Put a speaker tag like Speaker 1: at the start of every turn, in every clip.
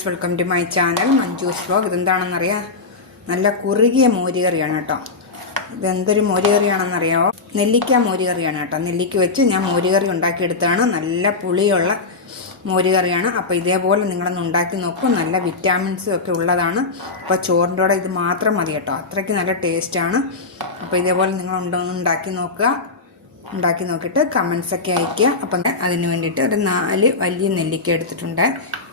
Speaker 1: Friends welcome to my channel Manju's vlog ഇതെന്താണെന്നറിയാം? നല്ല കുറുകിയ മോരുകറിയാണ് കേട്ടോ. ഇതെന്തൊരു മോരുകറിയാണെന്നറിയാമോ നെല്ലിക്ക മോരുകറിയാണ് കേട്ടോ. നെല്ലിക്ക വെച്ച് ഞാൻ മോരുകറി ഉണ്ടാക്കിയെടുത്തതാണ്. നല്ല പുളിയുള്ള മോരുകറിയാണ്. അപ്പോൾ ഇതേപോലെ നിങ്ങളൊന്ന് ഉണ്ടാക്കി നോക്കും. നല്ല വിറ്റാമിൻസും ഒക്കെ ഉള്ളതാണ്. അപ്പോൾ ചോറിന്റെ കൂടെ ഇത് മാത്രം മതി കേട്ടോ. അത്രയ്ക്ക് നല്ല ടേസ്റ്റാണ് അപ്പോൾ ഇതേപോലെ നിങ്ങൾ ഉണ്ടോ- ഉണ്ടാക്കി നോക്കുക. ഉണ്ടാക്കി നോക്കിയിട്ട് കമൻസൊക്കെ അയയ്ക്കുക. അപ്പം അതിന് വേണ്ടിയിട്ട് ഒരു നാല് വലിയ നെല്ലിക്ക എടുത്തിട്ടുണ്ട്.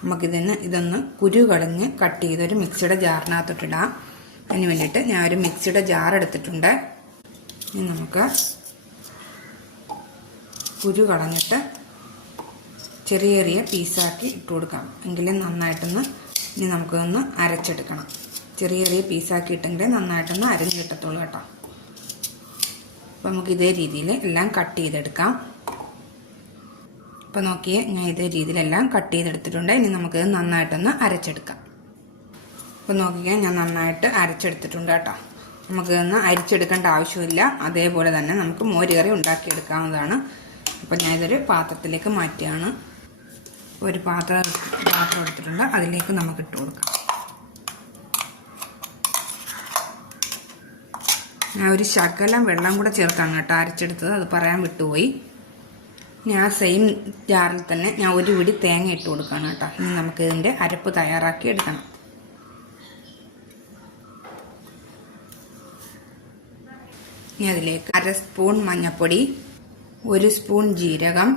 Speaker 1: നമുക്കിതിന് ഇതൊന്ന് കുരു കളഞ്ഞ് കട്ട് ചെയ്ത് ഒരു മിക്സിയുടെ ജാറിനകത്തോട്ടിടാം അതിന് വേണ്ടിയിട്ട് ഞാൻ ഒരു മിക്സിയുടെ ജാർ എടുത്തിട്ടുണ്ട്. ഇനി നമുക്ക് കുരു കളഞ്ഞിട്ട് ചെറിയ ചെറിയ പീസാക്കി ഇട്ട് കൊടുക്കാം. എങ്കിലും നന്നായിട്ടൊന്ന് ഇനി നമുക്കൊന്ന് അരച്ചെടുക്കണം. ചെറിയ ചെറിയ പീസാക്കി ഇട്ടെങ്കിൽ നന്നായിട്ടൊന്ന് അരഞ്ഞ് കിട്ടത്തുള്ളൂ കേട്ടോ. അപ്പോൾ നമുക്ക് ഇതേ രീതിയിൽ എല്ലാം കട്ട് ചെയ്തെടുക്കാം. അപ്പോൾ നോക്കിയേ ഞാൻ ഇതേ രീതിയിലെല്ലാം കട്ട് ചെയ്തെടുത്തിട്ടുണ്ട്. ഇനി നമുക്കിത് നന്നായിട്ടൊന്ന് അരച്ചെടുക്കാം. അപ്പോൾ നോക്കിയാൽ ഞാൻ നന്നായിട്ട് അരച്ചെടുത്തിട്ടുണ്ട് കേട്ടോ. നമുക്ക് ഒന്ന് അരിച്ചെടുക്കേണ്ട ആവശ്യമില്ല. അതേപോലെ തന്നെ നമുക്ക് മോരുകറി ഉണ്ടാക്കിയെടുക്കാവുന്നതാണ്. അപ്പോൾ ഞാനിതൊരു പാത്രത്തിലേക്ക് മാറ്റുകയാണ് ഒരു പാത്രം പാത്രം എടുത്തിട്ടുണ്ട്. അതിലേക്ക് നമുക്ക് ഇട്ട് കൊടുക്കാം. ഞാൻ ഒരു ശകലം വെള്ളം കൂടെ ചേർത്താണ് കേട്ടോ അരച്ചെടുത്തത്. അത് പറയാൻ വിട്ടുപോയി. ഞാൻ സെയിം ജാറിൽ തന്നെ ഞാൻ ഒരു പിടി തേങ്ങ ഇട്ട് കൊടുക്കുകയാണ് കേട്ടോ. ഇനി നമുക്ക് ഇതിന്റെ അരപ്പ് തയ്യാറാക്കി എടുക്കണം. ഇനി അതിലേക്ക് അര സ്പൂൺ മഞ്ഞൾപ്പൊടി ഒരു സ്പൂൺ ജീരകം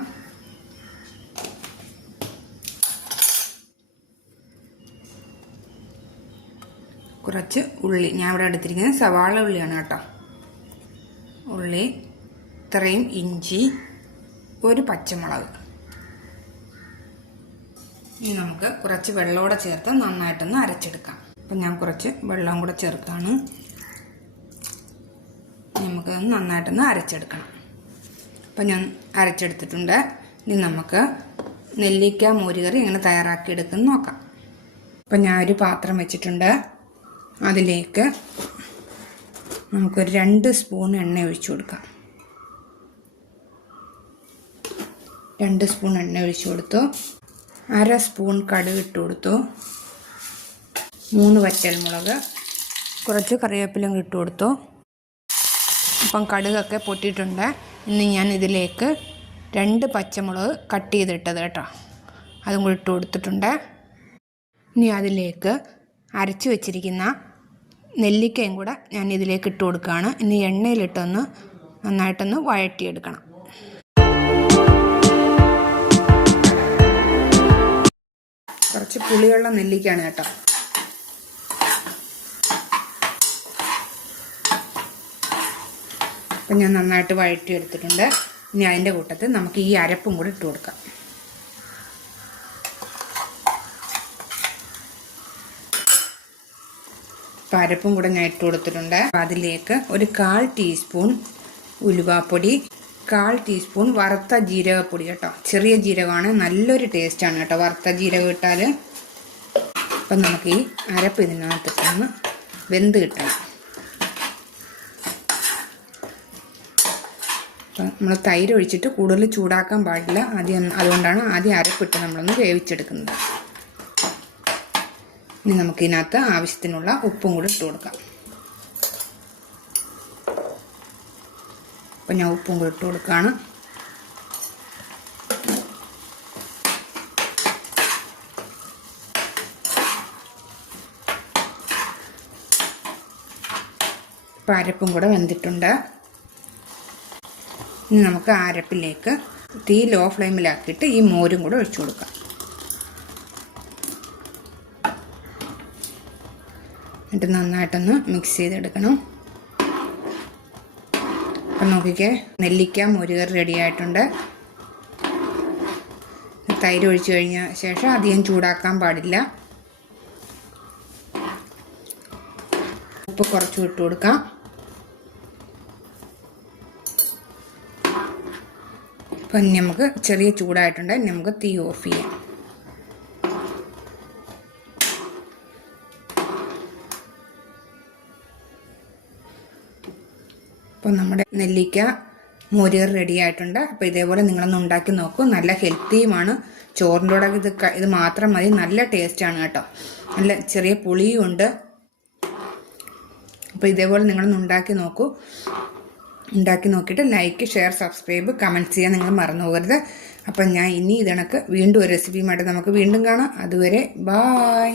Speaker 1: കുറച്ച് ഉള്ളി. ഞാൻ ഇവിടെ എടുത്തിരിക്കുന്നത് സവാള ഉള്ളിയാണ് കേട്ടോ. ഉള്ളി ഇത്രയും ഇഞ്ചി ഒരു പച്ചമുളക്. ഇനി നമുക്ക് കുറച്ച് വെള്ളമൂടെ ചേർത്ത് നന്നായിട്ടൊന്ന് അരച്ചെടുക്കാം. അപ്പം ഞാൻ കുറച്ച് വെള്ളം കൂടെ ചേർത്താണ്. നമുക്ക് നന്നായിട്ടൊന്ന് അരച്ചെടുക്കണം. അപ്പം ഞാൻ അരച്ചെടുത്തിട്ടുണ്ട്. ഇനി നമുക്ക് നെല്ലിക്ക മോരുകറി എങ്ങനെ തയ്യാറാക്കിയെടുക്കുന്നു നോക്കാം. അപ്പം ഞാൻ ഒരു പാത്രം വെച്ചിട്ടുണ്ട്. അതിലേക്ക് നമുക്കൊരു രണ്ട് സ്പൂൺ എണ്ണ ഒഴിച്ചു കൊടുക്കാം. രണ്ട് സ്പൂൺ എണ്ണ ഒഴിച്ചു കൊടുത്തു. അര സ്പൂൺ കടുക് ഇട്ട് കൊടുത്തു. മൂന്ന് വറ്റൽമുളക്. കുറച്ച് കറിവേപ്പിലും ഇട്ട് കൊടുത്തു. അപ്പം കടുകൊക്കെ പൊട്ടിയിട്ടുണ്ട്. ഇനി ഞാൻ ഇതിലേക്ക് രണ്ട് പച്ചമുളക് കട്ട് ചെയ്തിട്ടത് കേട്ടോ. അതും കൂടി ഇട്ട് കൊടുത്തിട്ടുണ്ട്. ഇനി അതിലേക്ക് അരച്ചു വെച്ചിരിക്കുന്ന നെല്ലിക്കയും കൂടെ ഞാൻ ഇതിലേക്ക് ഇട്ട് കൊടുക്കുകയാണ്. ഇനി എണ്ണയിലിട്ടൊന്ന് നന്നായിട്ടൊന്ന് വഴറ്റിയെടുക്കണം. കുറച്ച് പുളിയുള്ള നെല്ലിക്കയാണ് കേട്ടോ. അപ്പം ഞാൻ നന്നായിട്ട് വഴറ്റിയെടുത്തിട്ടുണ്ട്. ഇനി അതിന്റെ കൂട്ടത്തിൽ നമുക്ക് ഈ അരപ്പും കൂടി ഇട്ട് കൊടുക്കാം. അപ്പം അരപ്പും കൂടെ ഞാൻ ഇട്ട് കൊടുത്തിട്ടുണ്ട്. അതിലേക്ക് ഒരു കാൽ ടീസ്പൂൺ ഉലുവാപ്പൊടി കാൽ ടീസ്പൂൺ വറുത്ത ജീരകപ്പൊടി കേട്ടോ. ചെറിയ ജീരകമാണ് നല്ലൊരു ടേസ്റ്റാണ് കേട്ടോ. വറുത്ത ജീരകം ഇട്ടാൽ അപ്പം നമുക്ക് ഈ അരപ്പ് ഇതിനകത്തിട്ടൊന്ന് വെന്ത് കിട്ടണം. നമ്മൾ തൈര് ഒഴിച്ചിട്ട് കൂടുതൽ ചൂടാക്കാൻ പാടില്ല. ആദ്യം അതുകൊണ്ടാണ് ആദ്യം അരപ്പിട്ട് നമ്മളൊന്ന് വേവിച്ചെടുക്കുന്നത്. ഇനി നമുക്ക് ഇതിനകത്ത് ആവശ്യത്തിനുള്ള ഉപ്പും കൂടി ഇട്ട് കൊടുക്കാം. അപ്പം ഞാൻ ഉപ്പും കൂടി ഇട്ട് കൊടുക്കുകയാണ് അരപ്പും കൂടെ വെന്തിട്ടുണ്ട്. ഇനി നമുക്ക് അരപ്പിലേക്ക് തീ ലോ ഫ്ലെയിമിലാക്കിയിട്ട് ഈ മോരും കൂടെ ഒഴിച്ചു കൊടുക്കാം. എന്നിട്ട് നന്നായിട്ടൊന്ന് മിക്സ് ചെയ്തെടുക്കണം. അപ്പം നോക്കിക്കേ നെല്ലിക്ക മോരുകറി റെഡി ആയിട്ടുണ്ട്. തൈര് ഒഴിച്ചു കഴിഞ്ഞ ശേഷം അധികം ചൂടാക്കാൻ പാടില്ല. ഉപ്പ് കുറച്ച് ഇട്ട് കൊടുക്കാം. അപ്പം നമുക്ക് ചെറിയ ചൂടായിട്ടുണ്ട്. നമുക്ക് തീ ഓഫ് ചെയ്യാം. അപ്പം നമ്മുടെ നെല്ലിക്ക മോരുകറി റെഡി ആയിട്ടുണ്ട്. അപ്പോൾ ഇതേപോലെ നിങ്ങളൊന്ന് ഉണ്ടാക്കി നോക്കൂ. നല്ല ഹെൽത്തിയുമാണ് ചോറിന്റെ കൂടെ ഇത് ഇത് മാത്രം മതി. നല്ല ടേസ്റ്റാണ് കേട്ടോ. നല്ല ചെറിയ പുളിയും ഉണ്ട്. അപ്പോൾ ഇതേപോലെ നിങ്ങളൊന്ന് ഉണ്ടാക്കി നോക്കൂ. ഉണ്ടാക്കി നോക്കിയിട്ട് ലൈക്ക് ഷെയർ സബ്സ്ക്രൈബ് കമന്റ് ചെയ്യാൻ നിങ്ങൾ മറന്നു പോകരുത്. അപ്പം ഞാൻ ഇനി ഇതണക്ക് വീണ്ടും ഒരു റെസിപ്പിയുമായിട്ട് നമുക്ക് വീണ്ടും കാണാം. അതുവരെ ബായ്